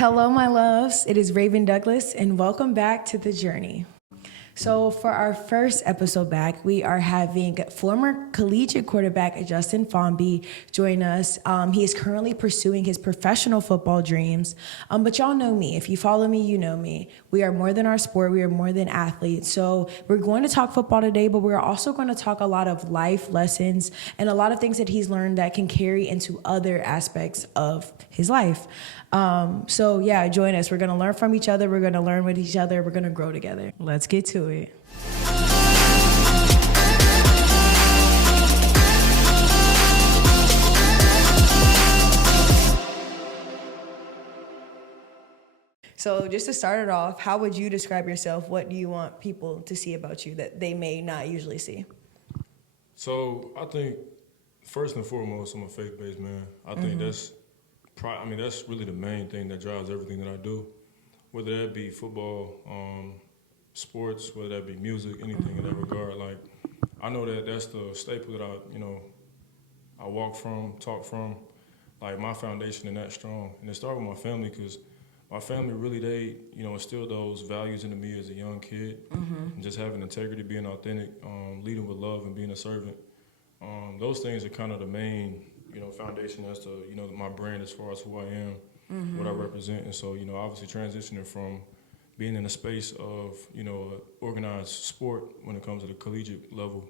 Hello, my loves. It is Raven Douglas, and welcome back to The Journey. So, for our first episode back, we are having former collegiate quarterback Justin Fomby join us. He is currently pursuing his professional football dreams. But y'all know me. If you follow me, you know me. We are more than our sport. We are more than athletes. So, we're going to talk football today, but we're also going to talk a lot of life lessons and a lot of things that he's learned that can carry into other aspects of his life. So yeah, join us. We're going to learn from each other. We're going to learn with each other. We're going to grow together. Let's get to it. So just to start it off, how would you describe yourself? What do you want people to see about you that they may not usually see? So I think first and foremost, I'm a faith-based man. I think that's really the main thing that drives everything that I do, whether that be football, sports, whether that be music, anything in that regard. Like, I know that that's the staple that I walk from, talk from. Like, my foundation is that strong. And it started with my family because my family really, they, instilled those values into me as a young kid. And just having integrity, being authentic, leading with love and being a servant. Those things are kind of the main foundation as to, my brand as far as who I am, what I represent. And so, obviously transitioning from being in a space of, organized sport when it comes to the collegiate level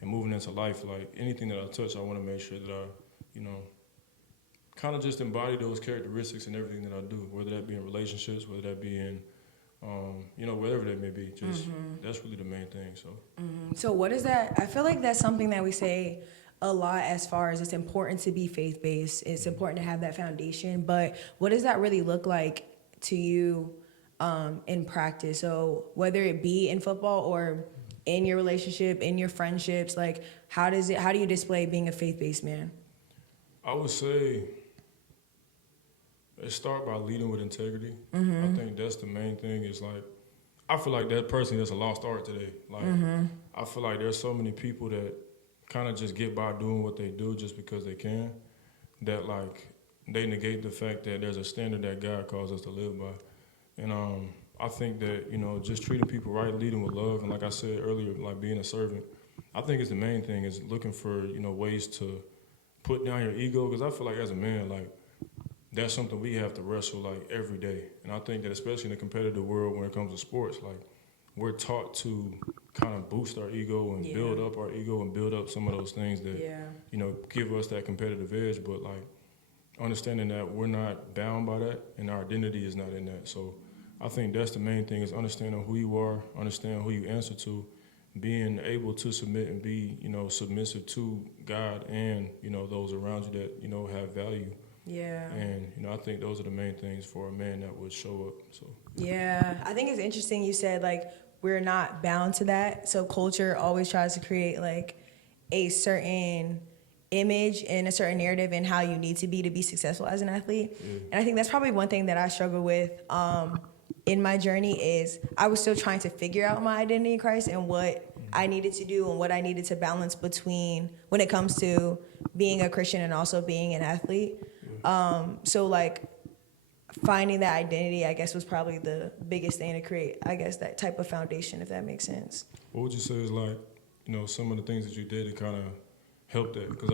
and moving into life, like anything that I touch, I want to make sure that I, kind of just embody those characteristics in everything that I do, whether that be in relationships, whether that be in, whatever that may be. Just that's really the main thing. So. So what is that? I feel like that's something that we say a lot as far as it's important to be faith-based. It's important to have that foundation. But what does that really look like to you in practice? So whether it be in football or in your relationship, in your friendships, like how do you display being a faith-based man? I would say it start by leading with integrity. I think that's the main thing. Is like, I feel like that person is a lost art today. Like, I feel like there's so many people that kind of just get by doing what they do just because they can, that like they negate the fact that there's a standard that God calls us to live by. And I think that, just treating people right, leading with love, and like I said earlier, like being a servant, I think is the main thing, is looking for, ways to put down your ego, because I feel like as a man, like, that's something we have to wrestle like every day. And I think that especially in the competitive world when it comes to sports, like we're taught to kind of boost our ego and build up our ego and build up some of those things that, give us that competitive edge. But like understanding that we're not bound by that and our identity is not in that. So I think that's the main thing, is understanding who you are, understand who you answer to, being able to submit and be, submissive to God and, those around you that, have value. Yeah. And, I think those are the main things for a man that would show up. So. Yeah. I think it's interesting you said, like, we're not bound to that. So culture always tries to create, like, a certain image and a certain narrative in how you need to be successful as an athlete. Yeah. And I think that's probably one thing that I struggle with in my journey is I was still trying to figure out my identity in Christ and what I needed to do and what I needed to balance between when it comes to being a Christian and also being an athlete. So like finding that identity, I guess, was probably the biggest thing to create, I guess, that type of foundation, if that makes sense. What would you say is like, some of the things that you did to kind of help that? Because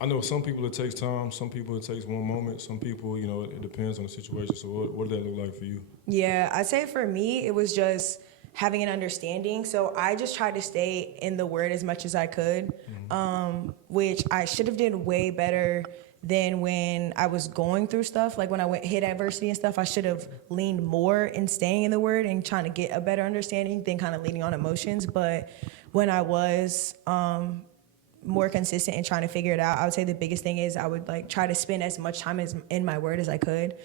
I know some people it takes time, some people it takes one moment, some people, it depends on the situation. So what did that look like for you? Yeah, I'd say for me, it was just having an understanding. So I just tried to stay in the Word as much as I could, which I should have done way better than when I was going through stuff. Like when I hit adversity and stuff, I should have leaned more in staying in the Word and trying to get a better understanding than kind of leaning on emotions. But when I was more consistent in trying to figure it out, I would say the biggest thing is I would like try to spend as much time in my Word as I could.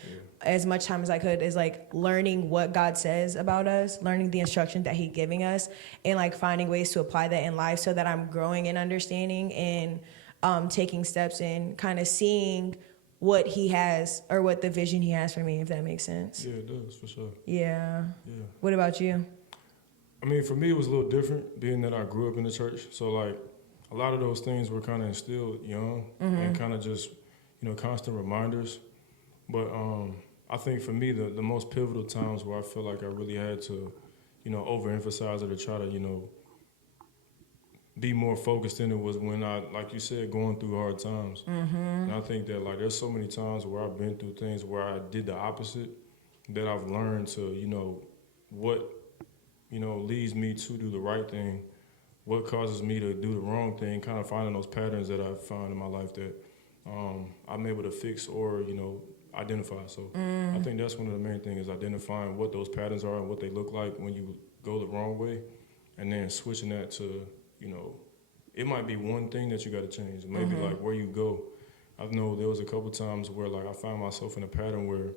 As much time as I could is like learning what God says about us, learning the instruction that He's giving us, and like finding ways to apply that in life so that I'm growing in understanding and taking steps in kind of seeing what He has or what the vision He has for me, if that makes sense. Yeah, it does, for sure. Yeah. What about you? I mean, for me, it was a little different, being that I grew up in the church. So like a lot of those things were kind of instilled young and kind of just, constant reminders. But I think for me, the most pivotal times where I feel like I really had to, overemphasize it or try to, be more focused in it was when I, like you said, going through hard times. And I think that like there's so many times where I've been through things where I did the opposite, that I've learned to, what, leads me to do the right thing, what causes me to do the wrong thing, kind of finding those patterns that I've found in my life that I'm able to fix or, identify. So I think that's one of the main things, is identifying what those patterns are and what they look like when you go the wrong way, and then switching that to, it might be one thing that you got to change. Maybe like where you go. I know there was a couple times where like I found myself in a pattern where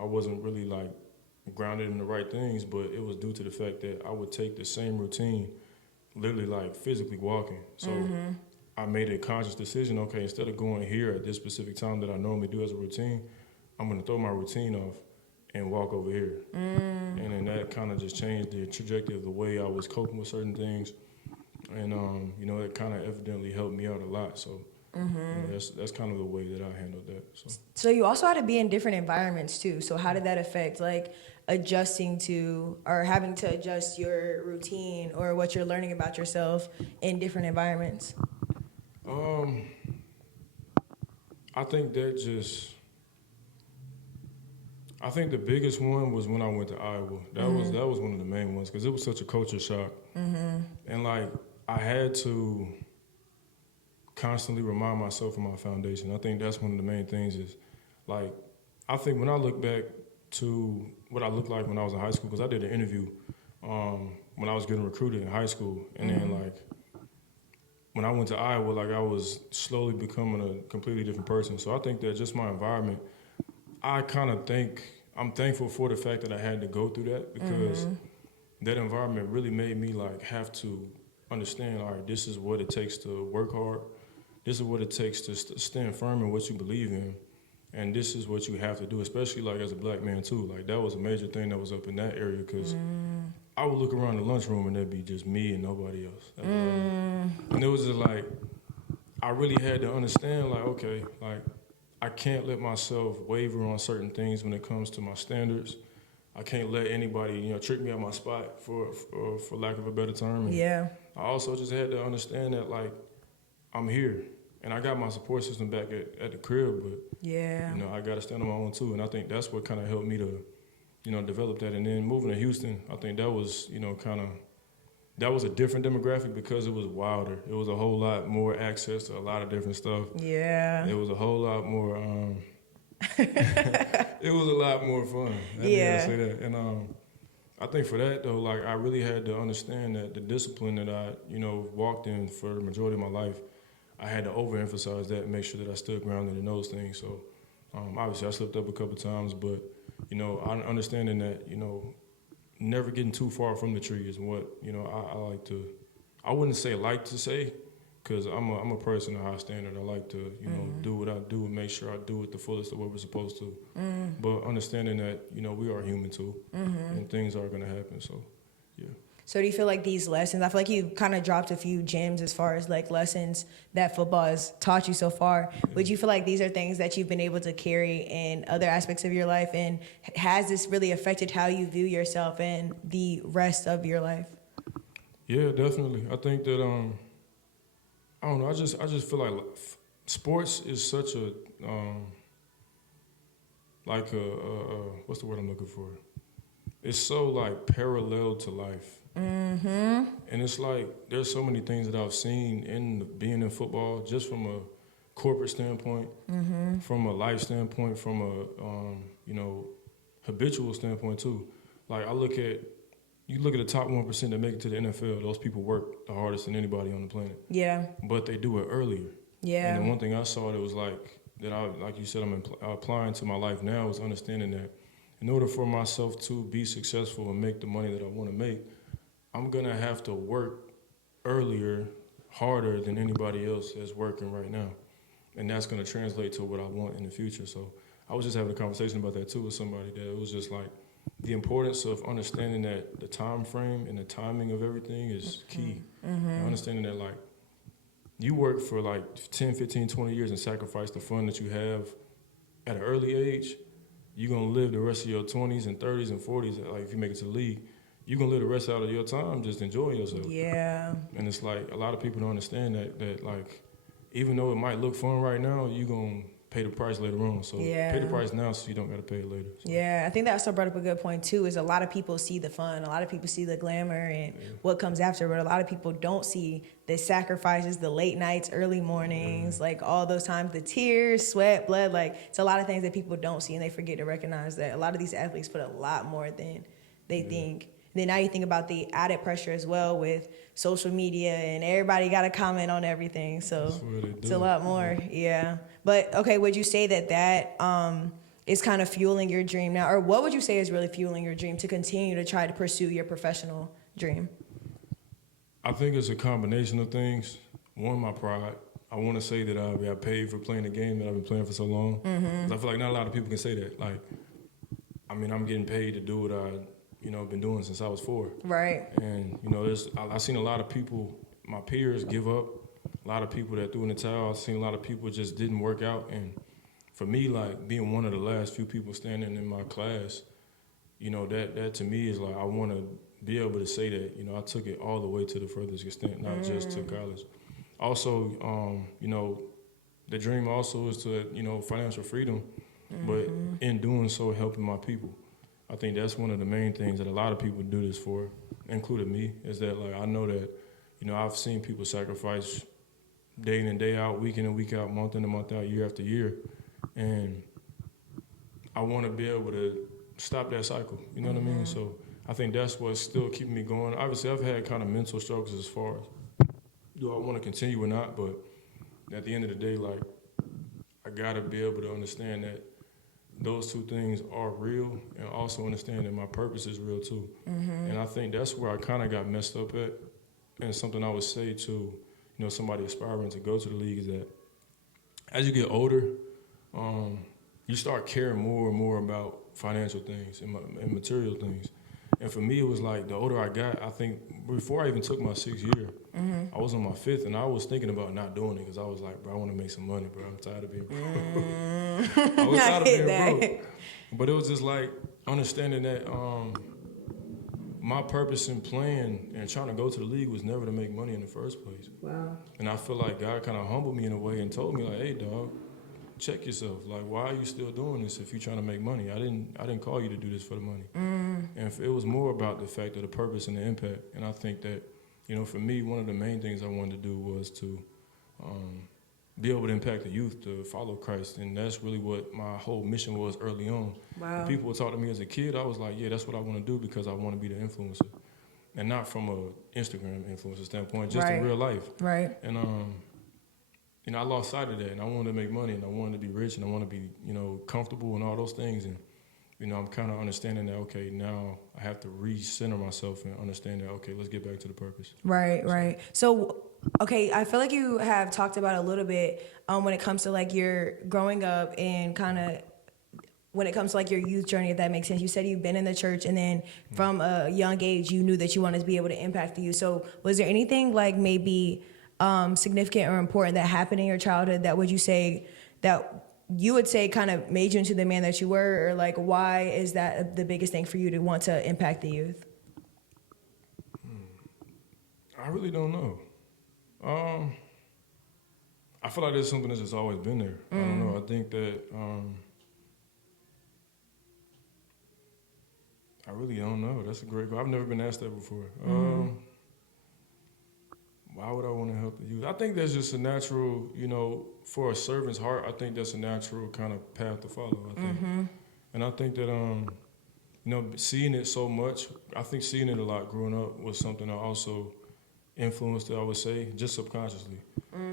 I wasn't really like grounded in the right things, but it was due to the fact that I would take the same routine, literally like physically walking. So I made a conscious decision, okay, instead of going here at this specific time that I normally do as a routine, I'm going to throw my routine off and walk over here. And then that kind of just changed the trajectory of the way I was coping with certain things. And, it kind of evidently helped me out a lot. So that's kind of the way that I handled that. So you also had to be in different environments too. So how did that affect like adjusting to or having to adjust your routine or what you're learning about yourself in different environments? I think the biggest one was when I went to Iowa. That was one of the main ones because it was such a culture shock. And like I had to constantly remind myself of my foundation. I think that's one of the main things is like, I think when I look back to what I looked like when I was in high school, because I did an interview when I was getting recruited in high school, and then like when I went to Iowa, like I was slowly becoming a completely different person. So I think that just my environment, I'm thankful for the fact that I had to go through that, because that environment really made me like have to understand, all right, this is what it takes to work hard. This is what it takes to stand firm in what you believe in. And this is what you have to do, especially like as a black man too. Like that was a major thing that was up in that area, because I would look around the lunchroom and there'd be just me and nobody else. And it was just like, I really had to understand like, okay, like I can't let myself waver on certain things when it comes to my standards. I can't let anybody, trick me out my spot for lack of a better term. And I also just had to understand that like I'm here. And I got my support system back at the crib, but I got to stand on my own too. And I think that's what kind of helped me to, develop that. And then moving to Houston, I think that was, that was a different demographic because it was wilder. It was a whole lot more access to a lot of different stuff. Yeah. It was a whole lot more. It was a lot more fun. I gotta say that. And I think for that though, like I really had to understand that the discipline that I, walked in for the majority of my life, I had to overemphasize that and make sure that I stood grounded in those things. So obviously I slipped up a couple times, but understanding that never getting too far from the tree is what I like to. I wouldn't say like to say, because I'm a person of high standard. I like to do what I do and make sure I do it the fullest of what we're supposed to. But understanding that we are human too, and things are gonna happen. So yeah. So do you feel like these lessons, I feel like you kind of dropped a few gems as far as like lessons that football has taught you so far. Would you feel like these are things that you've been able to carry in other aspects of your life? And has this really affected how you view yourself and the rest of your life? Yeah, definitely. I think that, I don't know, I just feel like sports is such a, what's the word I'm looking for? It's so like parallel to life. And it's like there's so many things that I've seen in being in football, just from a corporate standpoint, from a life standpoint, from a habitual standpoint too. Like you look at the top 1% that make it to the NFL. Those people work the hardest than anybody on the planet. Yeah. But they do it earlier. Yeah. And the one thing I saw that was like you said, I'm applying to my life now is understanding that in order for myself to be successful and make the money that I want to make, I'm going to have to work earlier, harder than anybody else that's working right now. And that's going to translate to what I want in the future. So I was just having a conversation about that too with somebody, that it was just like the importance of understanding that the time frame and the timing of everything is key. And understanding that like you work for like 10, 15, 20 years and sacrifice the fun that you have at an early age, you're gonna live the rest of your 20s and 30s and 40s. Like if you make it to the league, you're gonna live the rest out of your time just enjoying yourself. Yeah. And it's like a lot of people don't understand that like even though it might look fun right now, you're gonna pay the price later on. So pay the price now so you don't gotta pay it later. So. Yeah, I think that also brought up a good point too, is a lot of people see the fun, a lot of people see the glamour and what comes after, but a lot of people don't see the sacrifices, the late nights, early mornings, like all those times, the tears, sweat, blood, like it's a lot of things that people don't see and they forget to recognize that a lot of these athletes put a lot more than they think. Then now you think about the added pressure as well with social media and everybody got to comment on everything. So it's a lot more. Yeah. But okay, would you say that is kind of fueling your dream now? Or what would you say is really fueling your dream to continue to try to pursue your professional dream? I think it's a combination of things. One, my pride. I want to say that I got paid for playing the game that I've been playing for so long. I feel like not a lot of people can say that. Like, I mean, I'm getting paid to do what I've been doing since I was 4. Right. And, I've seen a lot of people, my peers, give up. A lot of people that threw in the towel. I've seen a lot of people just didn't work out. And for me, like, being one of the last few people standing in my class, that to me is like, I want to be able to say that, I took it all the way to the furthest extent, not just to college. Also, the dream also is to, financial freedom, but in doing so, helping my people. I think that's one of the main things that a lot of people do this for, including me, is that like I know that, I've seen people sacrifice day in and day out, week in and week out, month in and month out, year after year. And I want to be able to stop that cycle, you know what I mean? So I think that's what's still keeping me going. Obviously, I've had kind of mental struggles as far as do I want to continue or not, but at the end of the day, like, I got to be able to understand that those two things are real and also understand that my purpose is real too. And I think that's where I kind of got messed up at. And something I would say to, somebody aspiring to go to the league is that as you get older, you start caring more and more about financial things and material things. And for me, it was like the older I got, I think before I even took my 6th year, I was on my 5th and I was thinking about not doing it because I was like, bro, I want to make some money, bro. I'm tired of being broke. I was tired of being broke. But it was just like understanding that my purpose in playing and trying to go to the league was never to make money in the first place. Wow. And I feel like God kind of humbled me in a way and told me like, hey, dog, check yourself. Like, why are you still doing this if you're trying to make money? I didn't call you to do this for the money. And it was more about the fact of the purpose and the impact. And I think that, for me, one of the main things I wanted to do was to be able to impact the youth to follow Christ. And that's really what my whole mission was early on. Wow. When people would talk to me as a kid, I was like, yeah, that's what I want to do because I want to be the influencer. And not from a Instagram influencer standpoint, just in real life. Right. And, I lost sight of that, and I wanted to make money, and I wanted to be rich, and I want to be, comfortable and all those things. And, I'm kind of understanding that, okay, now I have to recenter myself and understand that, okay, let's get back to the purpose. Right. So, okay, I feel like you have talked about a little bit when it comes to, like, your growing up and kind of when it comes to, like, your youth journey, if that makes sense. You said you've been in the church, and then from a young age, you knew that you wanted to be able to impact the youth. So was there anything, like, maybe significant or important that happened in your childhood that you would say kind of made you into the man that you were, or like why is that the biggest thing for you to want to impact the youth? I really don't know. I feel like there's something that's just always been there. I don't know. I think that I really don't know. That's a great question. I've never been asked that before. Why would I want to help the youth? I think that's just a natural, for a servant's heart, I think that's a natural kind of path to follow, I think. And I think that, seeing it so much, I think seeing it a lot growing up was something that also influenced it, I would say, just subconsciously.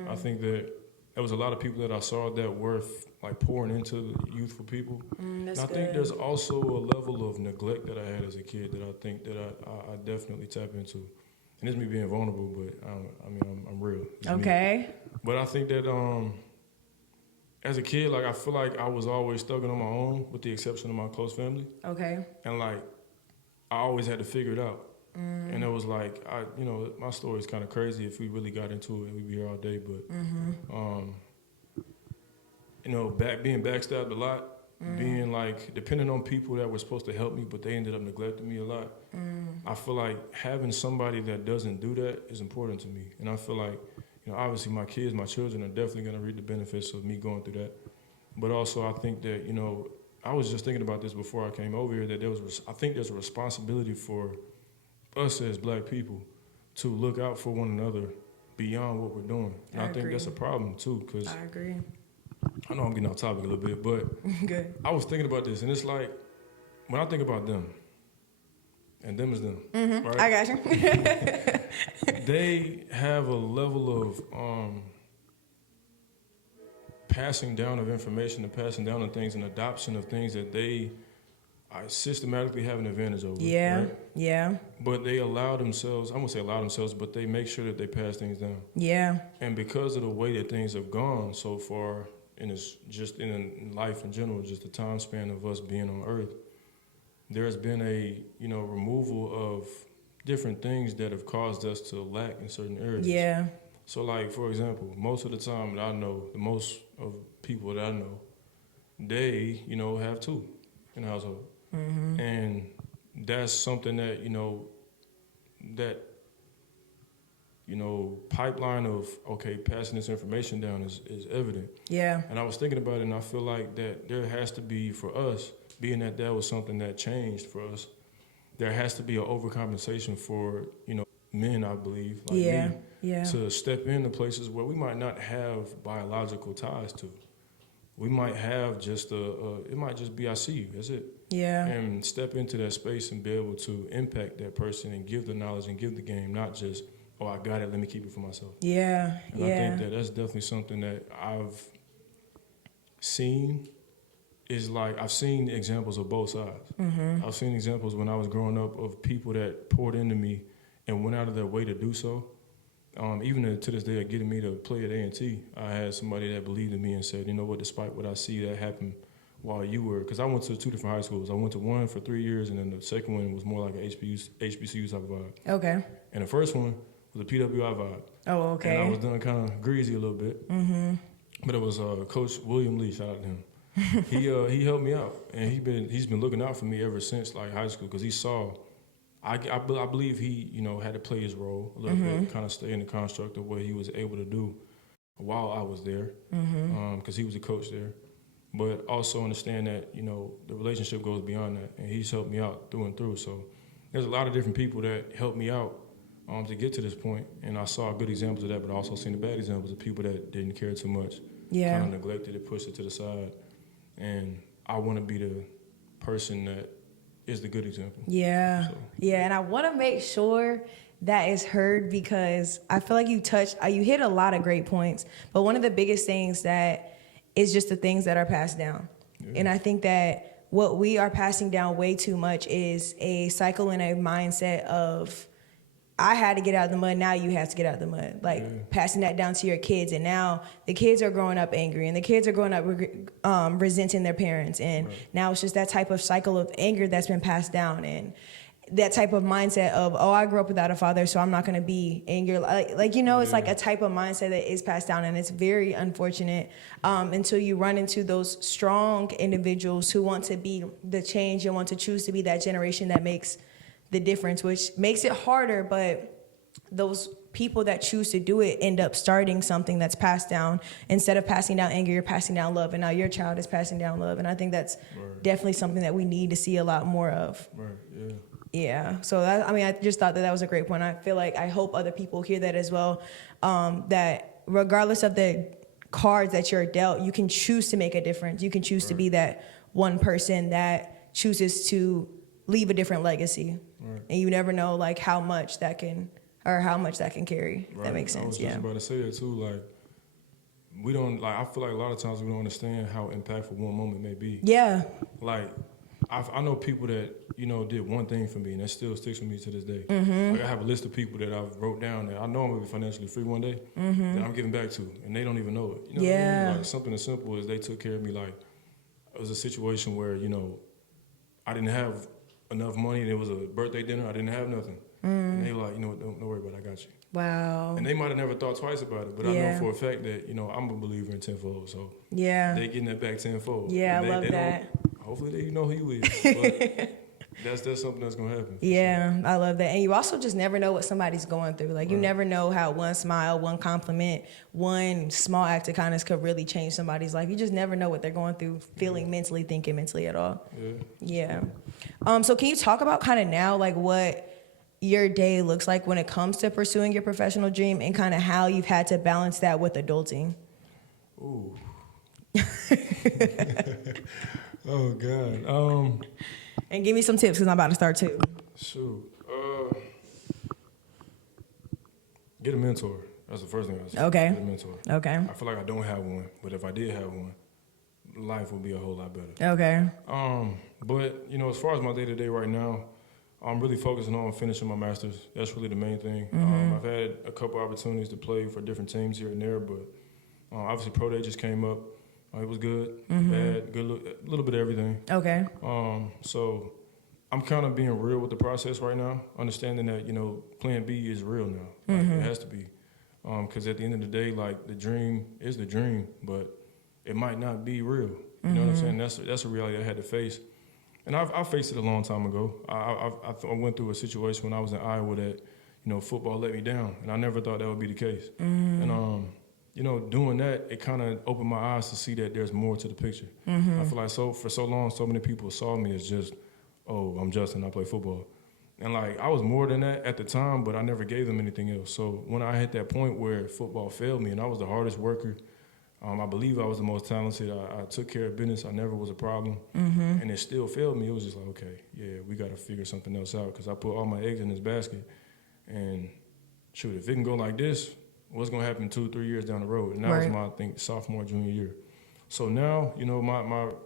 I think that there was a lot of people that I saw that were like pouring into the youthful people. And I think there's also a level of neglect that I had as a kid that I think that I definitely tap into. And it's me being vulnerable, but I'm real. It's okay. Me. But I think that as a kid, like I feel like I was always struggling on my own, with the exception of my close family. Okay. And like I always had to figure it out. And it was like my story is kind of crazy. If we really got into it, we'd be here all day. But and being backstabbed a lot, being like depending on people that were supposed to help me, but they ended up neglecting me a lot. I feel like having somebody that doesn't do that is important to me, and I feel like, obviously my kids, my children are definitely going to reap the benefits of me going through that. But also I think that, I was just thinking about this before I came over here, that I think there's a responsibility for us as black people to look out for one another beyond what we're doing. And I think that's a problem too, because I agree. I know I'm getting off topic a little bit, but Good. I was thinking about this, and it's like, when I think about them, and them is them, right? I got you. They have a level of passing down of information and passing down of things and adoption of things that they systematically have an advantage over. Yeah, right? yeah. But they allow themselves, I won't say allow themselves, but they make sure that they pass things down. Yeah. And because of the way that things have gone so far, and it's just in life in general, just the time span of us being on Earth, there's been a, removal of different things that have caused us to lack in certain areas. Yeah. So, like, for example, most of the time that I know, the most of people that I know, they, have two in the household. And that's something that, pipeline of, passing this information down is evident. Yeah. And I was thinking about it, and I feel like that there has to be, for us, being that was something that changed for us, there has to be an overcompensation for, men, I believe, like me, to step into places where we might not have biological ties to. We might have just it might just be I see you, that's it. Yeah. And step into that space and be able to impact that person and give the knowledge and give the game, not just, oh, I got it, let me keep it for myself. Yeah. And I think that that's definitely something that I've seen. Is like, I've seen examples of both sides. I've seen examples when I was growing up of people that poured into me and went out of their way to do so. Even to this day, getting me to play at A&T, I had somebody that believed in me and said, you know what, despite what I see that happened while you were, because I went to 2 different high schools. I went to one for 3 years, and then the second one was more like an HBCU type of vibe. Okay. And the first one was a PWI vibe. Oh, okay. And I was done kind of greasy a little bit. But it was Coach William Lee, shout out to him. He helped me out, and he's been looking out for me ever since like high school, because he saw, I believe he had to play his role a little bit, kind of stay in the construct of what he was able to do while I was there, because he was a coach there, but also understand that the relationship goes beyond that, and he's helped me out through and through. So there's a lot of different people that helped me out to get to this point, and I saw good examples of that, but I also seen the bad examples of people that didn't care too much, kind of neglected it, pushed it to the side. And I want to be the person that is the good example. Yeah. So. Yeah, and I want to make sure that is heard, because I feel like you hit a lot of great points, but one of the biggest things that is just the things that are passed down. Yeah. And I think that what we are passing down way too much is a cycle and a mindset of, I had to get out of the mud, now you have to get out of the mud. Like, passing that down to your kids, and now the kids are growing up angry, and the kids are growing up resenting their parents, and now it's just that type of cycle of anger that's been passed down, and that type of mindset of, oh, I grew up without a father, so I'm not going to be angry. It's like a type of mindset that is passed down, and it's very unfortunate until you run into those strong individuals who want to be the change and want to choose to be that generation that makes the difference, which makes it harder, but those people that choose to do it end up starting something that's passed down. Instead of passing down anger, you're passing down love, and now your child is passing down love. And I think that's definitely something that we need to see a lot more of. Yeah. So I just thought that was a great point. I feel like, I hope other people hear that as well, that regardless of the cards that you're dealt, you can choose to make a difference. You can choose to be that one person that chooses to leave a different legacy. And you never know how much that can carry. That makes sense. I was just about to say that too. Like, we don't, I feel like a lot of times we don't understand how impactful one moment may be. Yeah. Like, I know people that, did one thing for me, and that still sticks with me to this day. Like, I have a list of people that I've wrote down that I know I'm going to be financially free one day, that I'm giving back to, and they don't even know it. You know what I mean? Like, something as simple as they took care of me. Like, it was a situation where, I didn't have enough money, and it was a birthday dinner, I didn't have nothing. And they were like, don't worry about it, I got you. Wow. And they might have never thought twice about it, but I know for a fact that, you know, I'm a believer in tenfold. So they getting that back tenfold. Yeah, I they love that. Hopefully they know who you is. But that's something that's going to happen. Yeah, sure. I love that. And you also just never know what somebody's going through. Like, you never know how one smile, one compliment, one small act of kindness could really change somebody's life. You just never know what they're going through, feeling mentally, thinking mentally at all. Yeah. So can you talk about kind of now, like, what your day looks like when it comes to pursuing your professional dream and kind of how you've had to balance that with adulting? Ooh. Oh, God. And give me some tips because I'm about to start too. Shoot. Get a mentor. That's the first thing I say. Okay. Get a mentor. Okay. I feel like I don't have one, but if I did have one, life would be a whole lot better. Okay. But, you know, as far as my day-to-day right now, I'm really focusing on finishing my master's. That's really the main thing. I've had a couple opportunities to play for different teams here and there, but obviously Pro Day just came up. It was good, bad, good, a little bit of everything. Okay. So I'm kind of being real with the process right now, understanding that, you know, Plan B is real now. Like, it has to be. Because at the end of the day, like, the dream is the dream, but it might not be real. You know what I'm saying? That's a reality I had to face. And I faced it a long time ago. I went through a situation when I was in Iowa that, you know, football let me down, and I never thought that would be the case. And you know, doing that, it kind of opened my eyes to see that there's more to the picture. I feel like for so long, so many people saw me as just, oh, I'm Justin, I play football. And, like, I was more than that at the time, but I never gave them anything else. So when I hit that point where football failed me, and I was the hardest worker, I believe I was the most talented. I took care of business. I never was a problem. And it still failed me. It was just like, okay, yeah, we got to figure something else out, because I put all my eggs in this basket. And, shoot, if it can go like this, what's going to happen 2-3 years down the road? And that was my, I think, sophomore, junior year. So now, you know,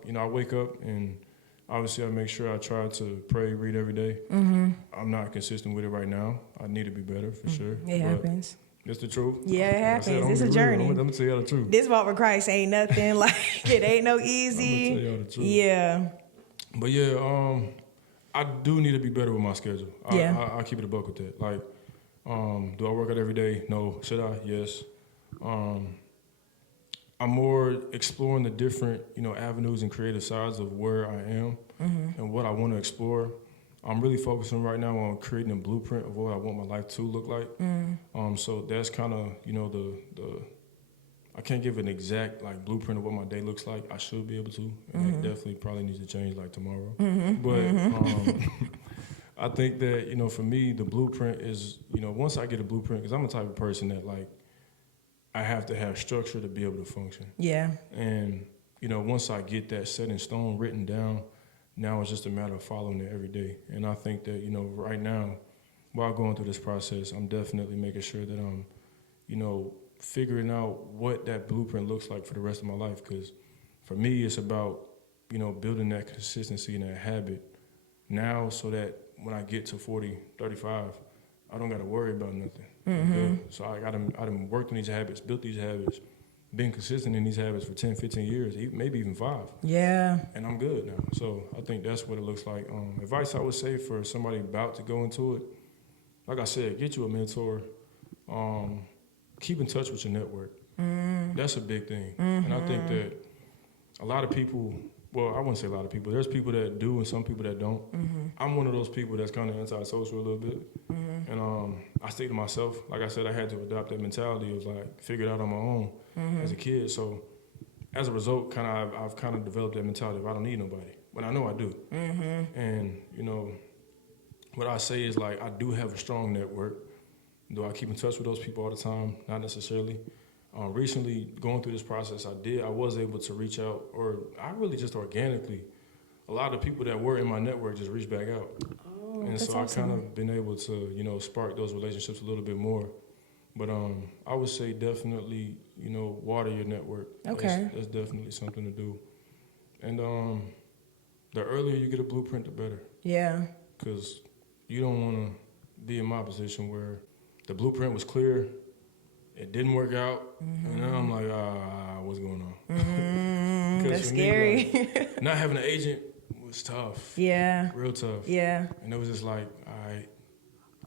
you know, I wake up and obviously I make sure I try to pray, read every day. I'm not consistent with it right now. I need to be better for sure. It happens. It's the truth. Yeah, it happens. It's a journey. I'm going to tell y'all the truth. This walk with Christ ain't nothing. Like, it ain't no easy. I'm going to tell y'all the truth. Yeah. But yeah, I do need to be better with my schedule. I keep it a buck with that. Like, do I work out every day? No. Should I? Yes. I'm more exploring the different, you know, avenues and creative sides of where I am and what I want to explore. I'm really focusing right now on creating a blueprint of what I want my life to look like. So that's kind of, you know, the I can't give an exact, like, blueprint of what my day looks like. I should be able to, and it definitely probably needs to change, like, tomorrow. But I think that, you know, for me, the blueprint is, you know, once I get a blueprint, because I'm the type of person that, like, I have to have structure to be able to function. Yeah. And, you know, once I get that set in stone, written down, now it's just a matter of following it every day. And I think that, you know, right now, while going through this process, I'm definitely making sure that I'm, you know, figuring out what that blueprint looks like for the rest of my life. Because for me, it's about, you know, building that consistency and that habit now so that when I get to 40, 35, I don't got to worry about nothing. So I done worked on these habits, built these habits, been consistent in these habits for 10, 15 years, maybe even 5. Yeah. And I'm good now. So I think that's what it looks like. Advice I would say for somebody about to go into it, like I said, get you a mentor. Keep in touch with your network. That's a big thing. And I think that a lot of people, well, I wouldn't say a lot of people. There's people that do and some people that don't. I'm one of those people that's kind of antisocial a little bit. And I stick to myself. Like I said, I had to adopt that mentality of, like, figure it out on my own as a kid. So as a result, I've kind of developed that mentality of I don't need nobody. But I know I do. And, you know, what I say is, like, I do have a strong network. Do I keep in touch with those people all the time? Not necessarily. Recently, going through this process, I was able to reach out, or I really just organically, a lot of people that were in my network just reached back out. Oh, and so awesome. I kind of been able to, you know, spark those relationships a little bit more. But I would say definitely, you know, water your network. Okay. That's definitely something to do. And the earlier you get a blueprint, the better. Yeah. Because you don't want to be in my position where the blueprint was clear, it didn't work out, and now I'm like, what's going on? That's scary. Me, like, not having an agent was tough. Yeah. Real tough. Yeah. And it was just like,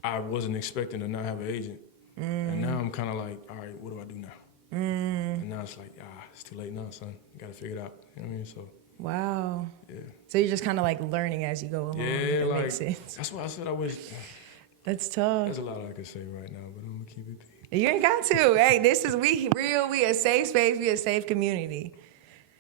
I wasn't expecting to not have an agent. And now I'm kind of like, all right, what do I do now? And now it's like, it's too late now, son. You got to figure it out. You know what I mean? So. Wow. Yeah. So you're just kind of like learning as you go along. Yeah, if like, makes sense. that's why I said I wish. That's tough. There's a lot I could say right now, but I'm going to keep it deep. You ain't got to. Hey, this is we a safe space, we a safe community.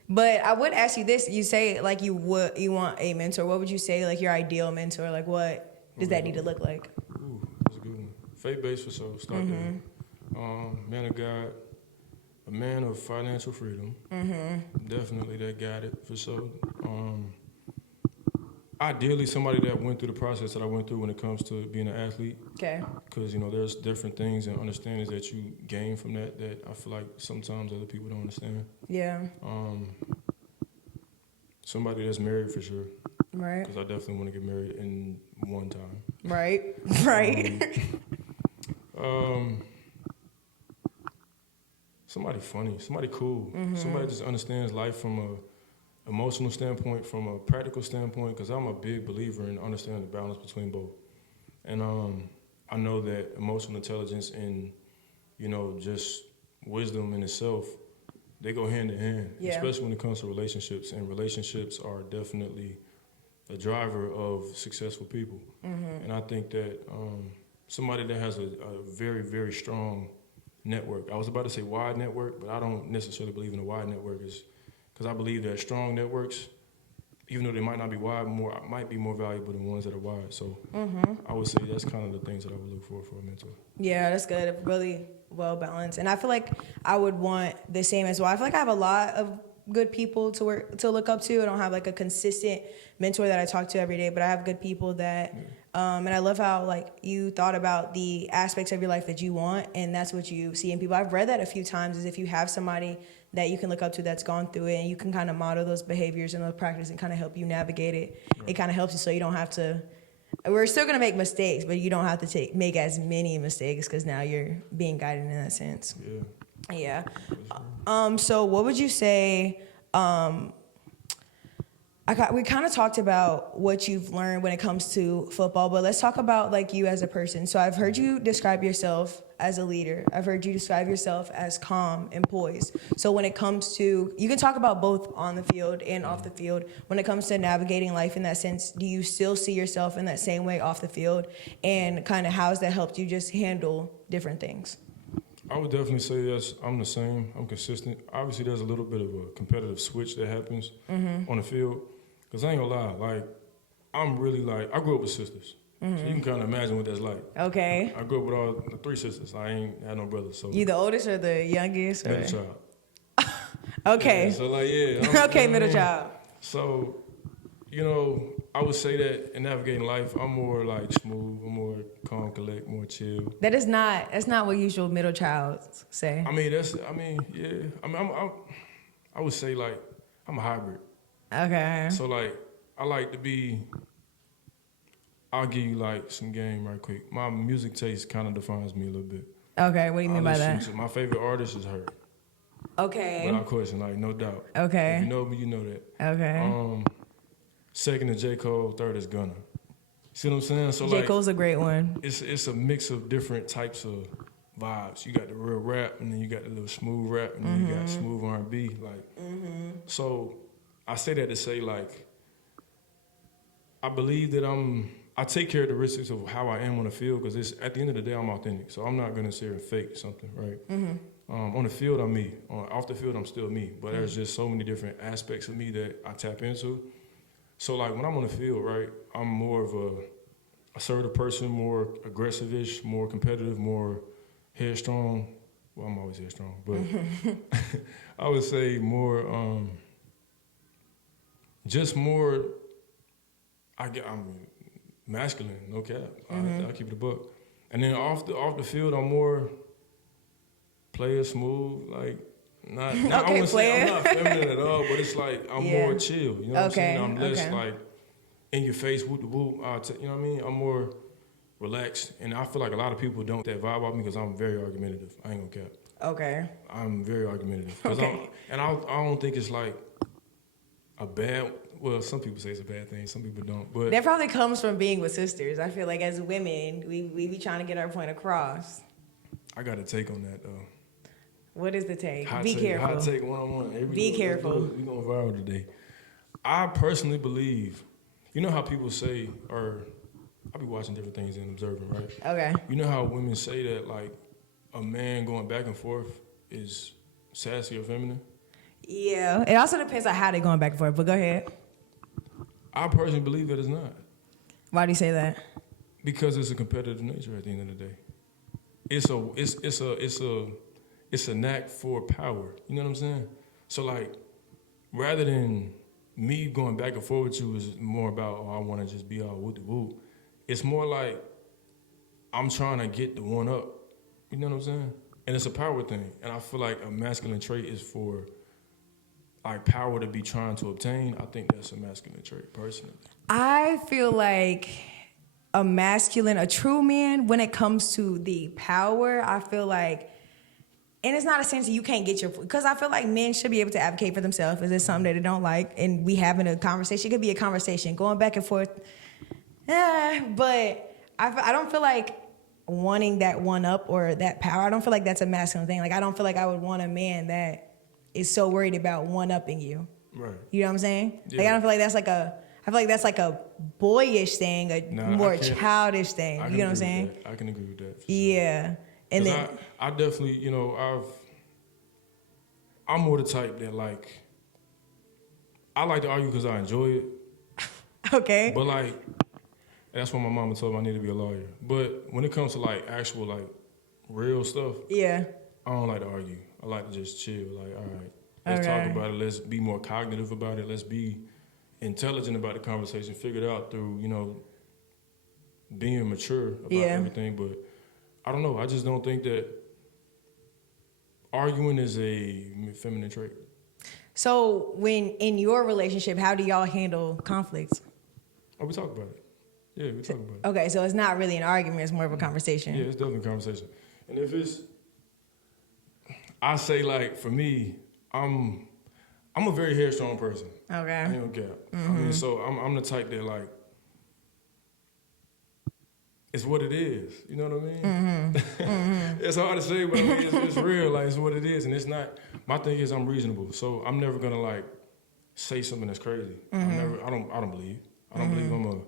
But I would ask you this: you say like you want a mentor. What would you say like your ideal mentor? Like what does that need to look like? Ooh, that's a good one. Faith-based for sure. Start there. Man of God, a man of financial freedom. Definitely that got it for sure. Ideally, somebody that went through the process that I went through when it comes to being an athlete. Okay. Because, there's different things and understandings that you gain from that I feel like sometimes other people don't understand. Yeah. Somebody that's married for sure. Right. Because I definitely want to get married in one time. Right. Right. Somebody funny, somebody cool, somebody just understands life from a emotional standpoint, from a practical standpoint, because I'm a big believer in understanding the balance between both. And I know that emotional intelligence and, just wisdom in itself, they go hand in hand, especially when it comes to relationships. And relationships are definitely a driver of successful people. And I think that somebody that has a very, very strong network, I was about to say wide network, but I don't necessarily believe in a wide network, because I believe that strong networks, even though they might not be wide, might be more valuable than ones that are wide. So I would say that's kind of the things that I would look for a mentor. Yeah, that's good. Really well balanced. And I feel like I would want the same as well. I feel like I have a lot of good people to look up to. I don't have like a consistent mentor that I talk to every day, but I have good people that and I love how like you thought about the aspects of your life that you want, and that's what you see in people. I've read that a few times, is if you have somebody that you can look up to that's gone through it, and you can kind of model those behaviors and those practices and kind of help you navigate it. Right. It kind of helps you so you don't have to. We're still going to make mistakes, but you don't have to make as many mistakes because now you're being guided in that sense. Yeah. So what would you say? We kind of talked about what you've learned when it comes to football, but let's talk about like you as a person. So I've heard you describe yourself as a leader. I've heard you describe yourself as calm and poised. So when it comes to, you can talk about both on the field and off the field. When it comes to navigating life in that sense, do you still see yourself in that same way off the field? And kind of how has that helped you just handle different things? I would definitely say yes. I'm the same. I'm consistent. Obviously, there's a little bit of a competitive switch that happens on the field. Because I ain't gonna lie, like, I'm really like, I grew up with sisters. So you can kind of imagine what that's like. Okay. I grew up with all the three sisters. I ain't had no brothers. So you the oldest or the youngest? Or? Middle child. Okay. Yeah, so like, okay, middle child. So, I would say that in navigating life, I'm more like smooth, I'm more calm, collect, more chill. That's not what usual middle child say. I would say like, I'm a hybrid. Okay. So like, I like to be, I'll give you like some game right quick. My music taste kind of defines me a little bit. Okay, what do you mean by that? My favorite artist is her. Okay. Without question, like no doubt. Okay. If you know me, you know that. Okay. Second is J. Cole, third is Gunna. See what I'm saying? So J. Cole's a great one. It's a mix of different types of vibes. You got the real rap, and then you got the little smooth rap, and then you got smooth R&B. Like, so I say that to say like, I believe that I take characteristics of how I am on the field, because it's at the end of the day I'm authentic. So I'm not gonna sit here and fake something, right? On the field I'm me. Off the field I'm still me. But there's just so many different aspects of me that I tap into. So like when I'm on the field, right, I'm more of a assertive person, more aggressive-ish, more competitive, more headstrong. Well, I'm always headstrong, but I would say more, just more. I'm masculine, no cap. I'll keep it a buck. And then off the field, I'm more player, smooth, like. Not okay, I wouldn't player. say I'm not feminine at all, but it's like I'm more chill. You know what I'm saying? I'm less like in your face, whoop the whoop. You know what I mean? I'm more relaxed, and I feel like a lot of people don't get that vibe off me because I'm very argumentative. I ain't gonna cap. Okay. I'm very argumentative. Okay. I don't think it's like a bad. Well, some people say it's a bad thing. Some people don't. But that probably comes from being with sisters. I feel like as women, we be trying to get our point across. I got a take on that though. What is the take? Hot Be take, careful. Hot take 101. Here we Be go. careful. We going viral today. I personally believe, you know how people say, or I be watching different things and observing, right? Okay. You know how women say that like a man going back and forth is sassy or feminine? Yeah. It also depends on how they're going back and forth, but go ahead. I personally believe that it's not. Why do you say that? Because it's a competitive nature at the end of the day. It's a knack for power. You know what I'm saying? So like, rather than me going back and forth with you is more about, oh, I want to just be all whoop-de-whoop. It's more like I'm trying to get the one up. You know what I'm saying? And it's a power thing. And I feel like a masculine trait is for like power to be trying to obtain. I think that's a masculine trait, personally. I feel like a true man, when it comes to the power, I feel like, and it's not a sense that you can't get your, because I feel like men should be able to advocate for themselves. Is it something that they don't like? And we having a conversation, it could be a conversation, going back and forth. But I don't feel like wanting that one up or that power. I don't feel like that's a masculine thing. Like, I don't feel like I would want a man that is so worried about one upping you. Right. You know what I'm saying? Yeah. Like, I don't feel like that's like I feel like that's like a boyish thing, more childish thing. You know what I'm saying? I can agree with that. Yeah. And then I definitely, you know, I'm more the type that like, I like to argue because I enjoy it. Okay. But like, that's what my mama told me I need to be a lawyer. But when it comes to like actual like real stuff, yeah, I don't like to argue. I like to just chill. Like, all right, let's talk about it. Let's be more cognitive about it. Let's be intelligent about the conversation. Figure it out through, you know, being mature about everything. But I don't know. I just don't think that arguing is a feminine trait. So when in your relationship, how do y'all handle conflicts? Oh, we talk about it. Yeah, we talk about it. Okay, so it's not really an argument, it's more of a conversation. Yeah, it's definitely a conversation. And if it's, I say like, for me, I'm a very headstrong person. Okay. I ain't gonna cap. I mean, so I'm the type that like, it's what it is. You know what I mean? It's hard to say, but I mean, it's real. Like, it's what it is. And it's not, my thing is I'm reasonable. So I'm never gonna like say something that's crazy. I don't believe. I don't believe I'm a,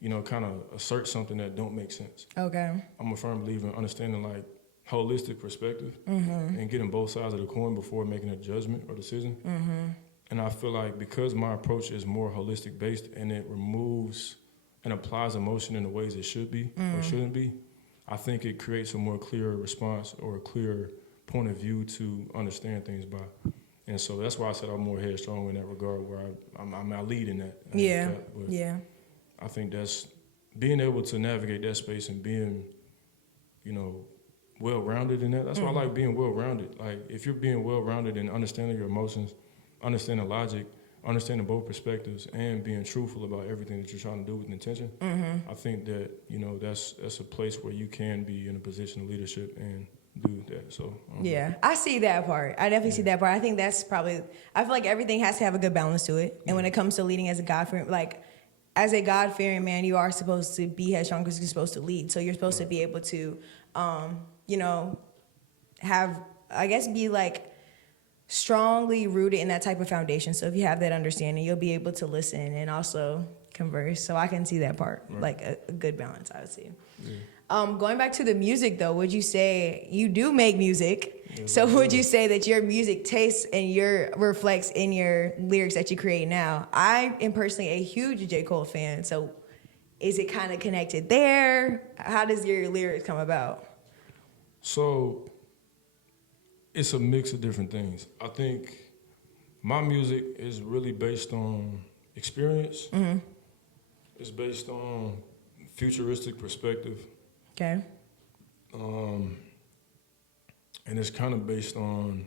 you know, kind of assert something that don't make sense. Okay. I'm a firm believer in understanding like holistic perspective and getting both sides of the coin before making a judgment or decision. And I feel like because my approach is more holistic based and it removes and applies emotion in the ways it should be or shouldn't be, I think it creates a more clear response or a clear point of view to understand things by. And so that's why I said I'm more headstrong in that regard, where I lead in that. Yeah. I think that's being able to navigate that space and being, you know, well-rounded in that. That's why I like being well-rounded. Like, if you're being well-rounded and understanding your emotions, understanding logic, understanding both perspectives, and being truthful about everything that you're trying to do with intention, I think that, you know, that's a place where you can be in a position of leadership and do that. So yeah, I see that part. I definitely see that part. I think that's probably, I feel like everything has to have a good balance to it. And when it comes to leading as a God-fearing, like, as a God-fearing man, you are supposed to be headstrong because you're supposed to lead. So you're supposed to be able to, you know, be like strongly rooted in that type of foundation. So if you have that understanding, you'll be able to listen and also converse. So I can see that part, like a good balance, I would see. Yeah. Going back to the music, though, would you say you do make music? So would you say that your music tastes and reflects in your lyrics that you create now? I am personally a huge J. Cole fan. So is it kind of connected there? How does your lyrics come about? So it's a mix of different things. I think my music is really based on experience. It's based on futuristic perspective. Okay. And it's kind of based on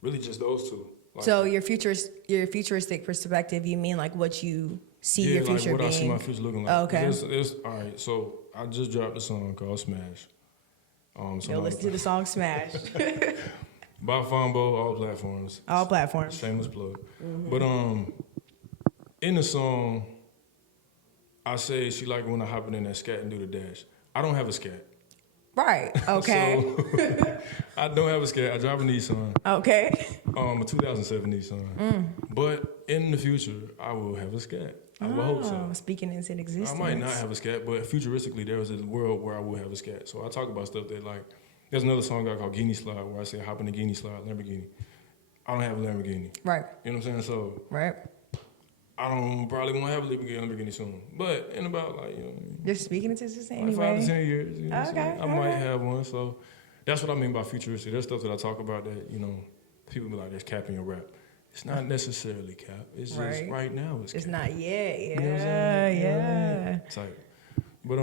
really just those two. Like, so your futuristic perspective, you mean like what you see your future like what being? I see my future looking like. Oh, okay. All right, so I just dropped a song called Smash. Yo, listen to the song Smash. By Fombo, all platforms. All platforms. Shameless plug. But in the song, I say she like when I hop in that scat and do the dash. I don't have a scat. Right. Okay. So, I don't have a Scat. I drive a Nissan. Okay. A 2007 Nissan. But in the future, I will have a Scat. I will hope so. Speaking into existence. I might not have a Scat, but futuristically, there is a world where I will have a Scat. So I talk about stuff that, like, there's another song I call Guinea Slide, where I say, hop in the Guinea Slide, Lamborghini. I don't have a Lamborghini. Right. You know what I'm saying? So Right. I don't probably won't have a Lamborghini soon. But in about, like, you know, You're speaking into existence like anyway. 5 to 10 years, you know what I'm Okay, saying? I might have one. So that's what I mean by futuristic. There's stuff that I talk about that, you know, people be like, there's cap in your rap. It's not necessarily cap. It's just right now it's cap. It's not yet. Yeah, You know what I'm saying? yeah. Type. But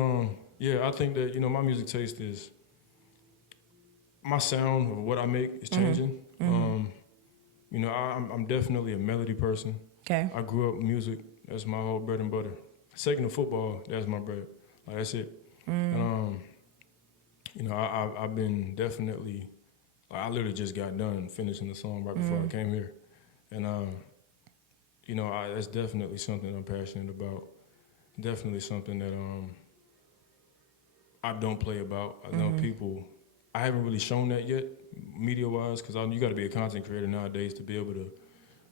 yeah, I think that, you know, my music taste is, my sound of what I make is changing. You know, I'm definitely a melody person. Okay. I grew up with music. That's my whole bread and butter. Second to football, that's my bread. Like, that's it. And you know, I've been definitely, like, I literally just got done finishing the song right before I came here. And you know, that's definitely something I'm passionate about. Definitely something that I don't play about. I know people, I haven't really shown that yet, media-wise, because you got to be a content creator nowadays to be able to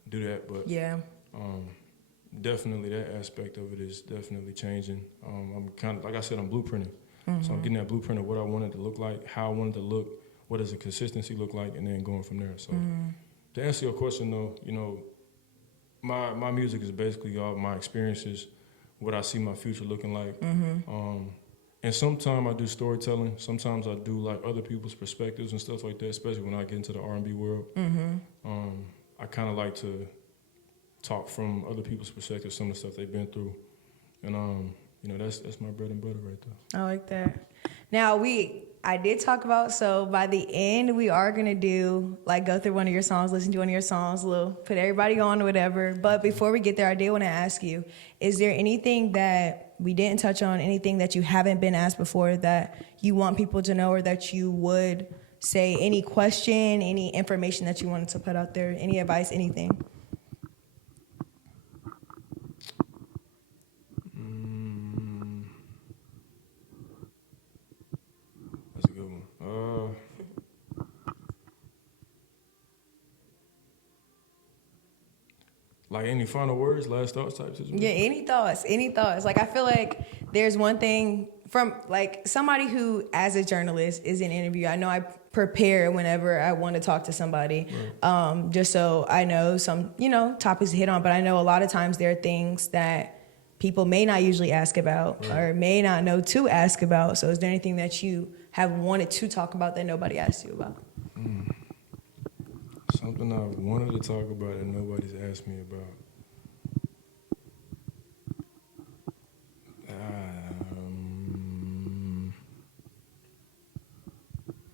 do that. But Yeah. definitely that aspect of it is definitely changing. I'm kind of, like I said, I'm blueprinting. So I'm getting that blueprint of what I wanted to look like, how I wanted to look, what does the consistency look like, and then going from there. So to answer your question, though, you know, my music is basically all my experiences, what I see my future looking like. And sometimes I do storytelling. Sometimes I do, like, other people's perspectives and stuff like that, especially when I get into the R&B world. I kind of like to talk from other people's perspectives, some of the stuff they've been through. And, you know, that's my bread and butter right there. I like that. Now, I did talk about, so by the end, we are going to do, like, go through one of your songs, listen to one of your songs, put everybody on or whatever. But before we get there, I did want to ask you, is there anything that we didn't touch on, anything that you haven't been asked before that you want people to know, or that you would say, any question, any information that you wanted to put out there, any advice, anything? That's a good one. Like, any final words, last thoughts type situation? Yeah, any thoughts? Like, I feel like there's one thing from, like, somebody who, as a journalist, is in an interview. I know I prepare whenever I want to talk to somebody, just so I know some, you know, topics to hit on. But I know a lot of times there are things that people may not usually ask about or may not know to ask about. So is there anything that you have wanted to talk about that nobody asked you about? Something I wanted to talk about and nobody's asked me about.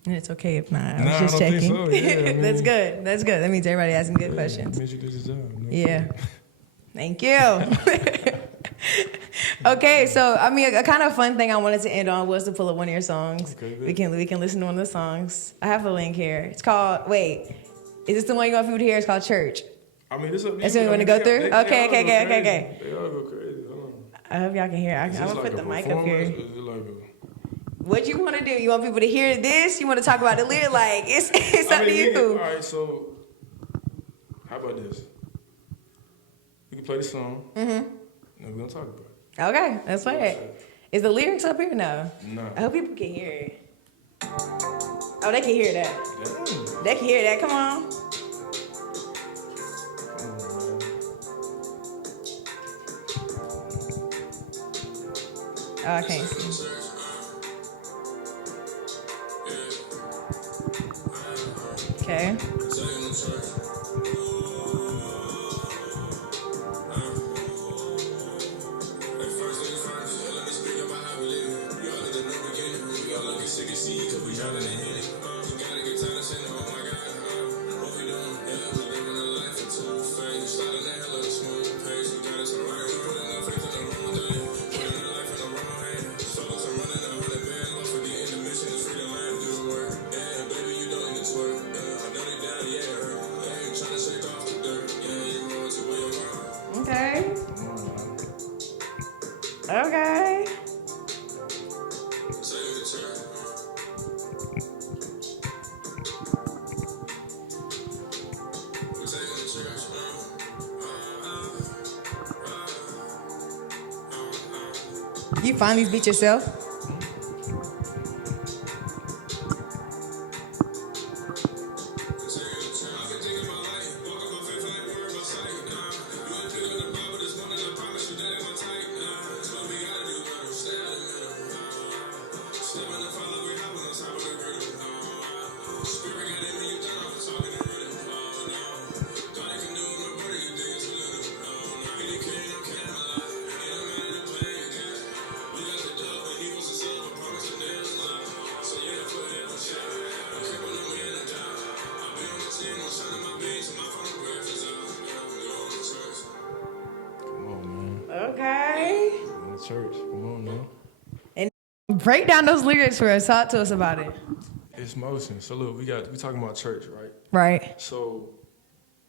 And it's okay if not. I was Nah, just I don't checking. think so. Yeah, I mean, That's good. That's good. That means everybody asking good questions. Means you did your job. No Yeah. Thank you. Okay, so I mean, a kind of fun thing I wanted to end on was to pull up one of your songs. Okay, we can listen to one of the songs. I have a link here. It's called. Wait, is this the one you want people to hear? It's called Church. I mean, this is. That's what you want to go through. Okay. They all go crazy. I hope y'all can hear. I'm gonna put the mic up here. What you want to do? You want people to hear this? You want to talk about the lyric? Like, it's up to you. All right, so how about this? We can play the song, and we're gonna talk about it. Okay, let's play it. Is the lyrics up here? No. No. I hope people can hear it. Oh, they can hear that. Damn. They can hear that. Come on. Oh, I can't see. Okay. Okay. Okay. You find these beats yourself? Okay. In the church, come on now. And break down those lyrics for us. Talk to us about it. It's motion. So look, we talking about church, right? Right. So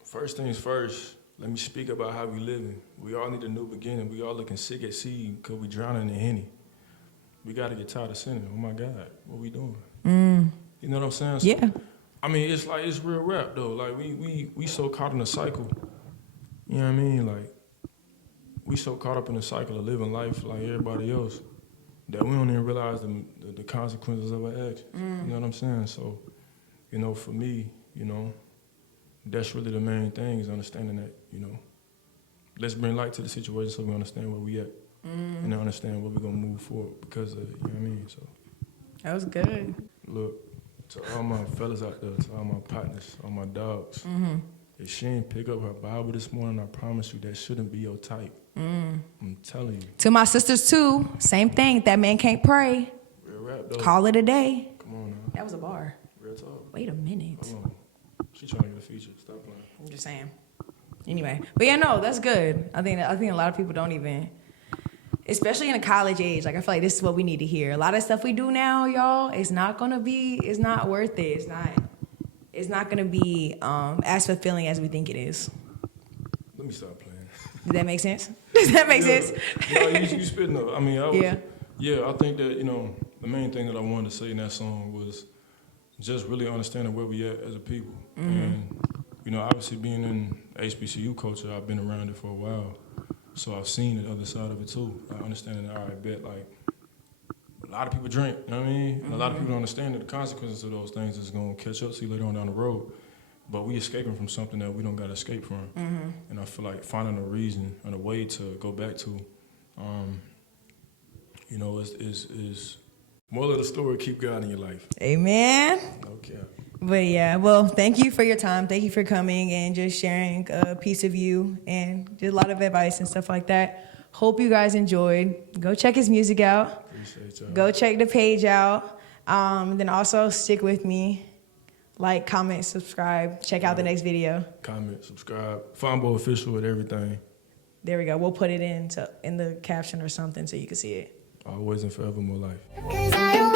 first things first, let me speak about how we living. We all need a new beginning. We all looking sick at sea because we drowning in Henny. We got to get tired of sinning. Oh my God, what we doing? You know what I'm saying? So, Yeah. I mean, it's like, it's real rap though. Like we so caught in a cycle. You know what I mean? Like, we so caught up in the cycle of living life like everybody else that we don't even realize the consequences of our actions. You know what I'm saying? So, you know, for me, you know, that's really the main thing, is understanding that, you know, let's bring light to the situation so we understand where we at and understand what we're gonna move forward because of it, you know what I mean? So That was good. look, to all my fellas out there, to all my partners, all my dogs, if she ain't pick up her Bible this morning, I promise you that shouldn't be your type. I'm telling you. To my sisters too, same thing. That man can't pray. Real rap though. Call it a day. Come on now. That was a bar. Real talk. Wait a minute. Hold on. She trying to get a feature. Stop playing. I'm just saying. Anyway, but yeah, no, that's good. I think a lot of people don't even, especially in a college age. Like I feel like this is what we need to hear. A lot of stuff we do now, y'all, it's not worth it. It's not gonna be as fulfilling as we think it is. Let me stop playing. Does that make sense? Does that make sense? No, you spitting though. I mean, Yeah. I think that, you know, the main thing that I wanted to say in that song was just really understanding where we at as a people. And, you know, obviously being in HBCU culture, I've been around it for a while. So I've seen the other side of it too. I understand that, all right, bet, like, a lot of people drink, you know what I mean? And a lot of people don't understand that the consequences of those things is going to catch up to you later on down the road. But we escaping from something that we don't got to escape from. And I feel like finding a reason and a way to go back to, you know, is moral of the story, keep God in your life. Amen. Okay. But yeah, well, thank you for your time. Thank you for coming and just sharing a piece of you and just a lot of advice and stuff like that. Hope you guys enjoyed. Go check his music out. Appreciate y'all. Go check the page out. Then also stick with me. Like, comment, subscribe. Check out the next video. Comment, subscribe. Fombo official with everything. There we go. We'll put it in the caption or something so you can see it. Always and forever more life. 'Cause I don't